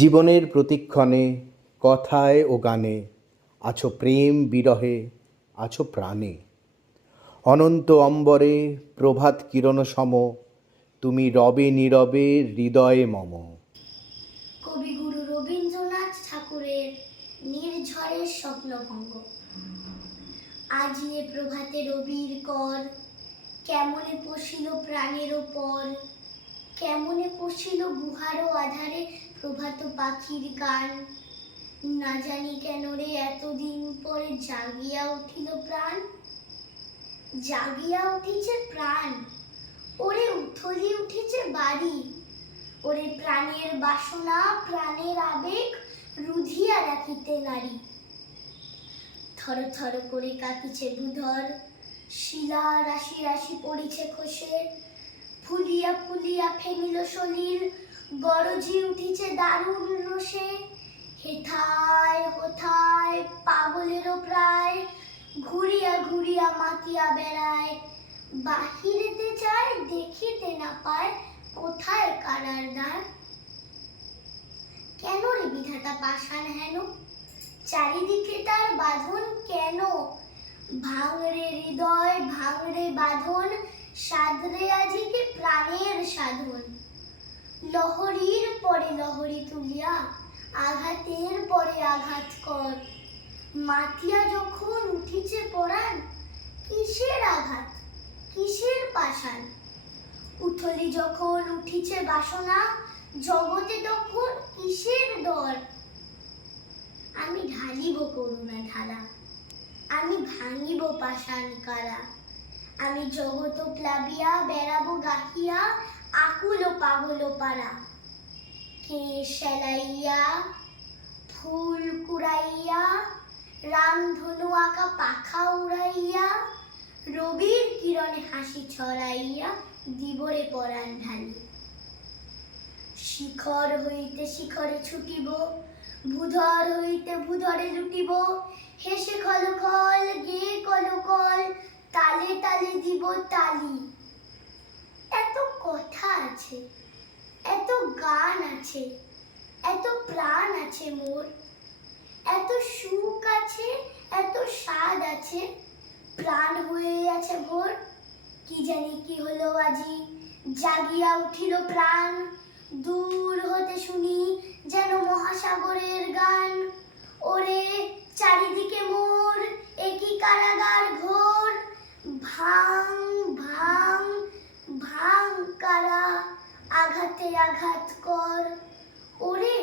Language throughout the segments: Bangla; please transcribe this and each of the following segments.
জীবনের প্রতিক্ষণে কথায় ও গানে আছো প্রেম বিরহে, আছো প্রাণে। অনন্ত অম্বরে প্রভাত কিরণ সম, তুমি রবে নীরবে হৃদয়ে মম। কবিগুরু রবীন্দ্রনাথ ঠাকুরের নির্ঝরের স্বপ্নভঙ্গ। আজি এ প্রভাতে রবির কর, কেমনে পশিল প্রাণের ওপর, কেমনে পশিল গুহারও আধারে প্রভাত পাখির গান। না জানি কেন রে এতদিন পরে জাগিয়া উঠিল প্রাণ, জাগিয়া উঠিছে প্রাণ। ওরে উথলি উঠেছে বাড়ি, ওরে প্রাণের বাসনা প্রাণের আবেগ রুধিয়া রাখিতে নারী। থর থর করে কাঁপিছে ভূধর, শিলা রাশি রাশি পড়িছে খসে, ফুলিয়া ফুলিয়া ফেনিল সলিল, গরজি উঠিছে দারুণ রোষে। হেথায় হোথায় পাগলেরও প্রায়, ঘুরিয়া ঘুরিয়া মাতিয়া বেড়ায়। বাহিরেতে চায় দেখিতে না পায়, কোথায় কারার দ্বার। কেন রে বিধাতা পাষাণ হেন, চারিদিকে তার বাঁধন কেন। ভাঙরে হৃদয় ভাঙরে বাঁধন, সাধরে আজিকে প্রাণের সাধন। লহরীর পরে লহরী তুলিয়া, আঘাতের পরে আঘাত কর। মাতিয়া যখন উঠিছে পরাণ, কিসের আঘাত কিসের পাষাণ। উথলি যখন উঠিছে বাসনা, জগতে তখন কিসের ডর। আমি ঢালিব করুণা ধারা, আমি ভাঙিব পাষাণ কারা। আমি জগত প্লাবিয়া বেড়াবো গাহিয়া, আকুল পাগল পারা। কে সেলাইয়া ফুল কুড়াইয়া, রামধনু আঁকা পাখা উড়াইয়া, রবির কিরণে হাসি ছড়াইয়া দিবরে পরাণ ঢালি। শিখর হইতে শিখরে ছুটিব, ভূধর হইতে ভূধরে লুটিব। হেসে খলখল গেয়ে কলকল, তালে তালে দিব তালি। এত কথা আছে, এত গান আছে, এত প্রাণ আছে মোর। এত সুখ আছে, এত স্বাদ আছে, প্রাণ হয়ে আছে ভোর। কি জানি কি হলো আজি, জাগিয়া উঠিল প্রাণ। দূর হতে শুনি যেন মহাসাগরের গান। ওরে চারিদিকে মোর একই কারাগার ঘোর। ভাঙ ভাঙ ভাঙ কারা, আঘাতে আঘাত কর। ওরে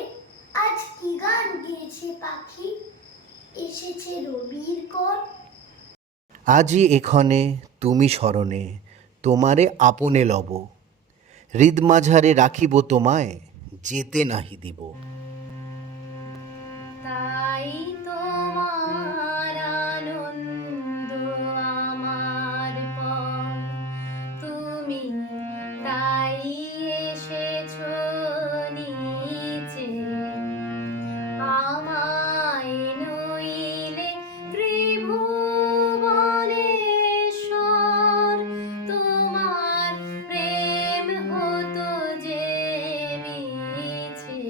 আজ কি গান গেয়েছে পাখি, এসেছে রবির কর। আজি এক্ষণে তুমি স্মরণে, তোমারে আপনে লব। হৃদ মাঝারে রাখিব তোমায়, যেতে নাহি দিব। তাই তোমার আনন্দ আমার পর, তুমি তাই এসেছো নিচে। আমায় নইলে ত্রিভুবনেশ্বর, তোমার প্রেম হতো যে মিছে।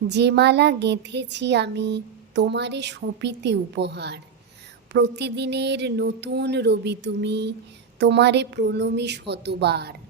যে মালা গেঁথেছি আমি তোমারে সঁপিতে উপহার, প্রতিদিনের নতুন রবি তুমি, তোমারে প্রণমী শতবার।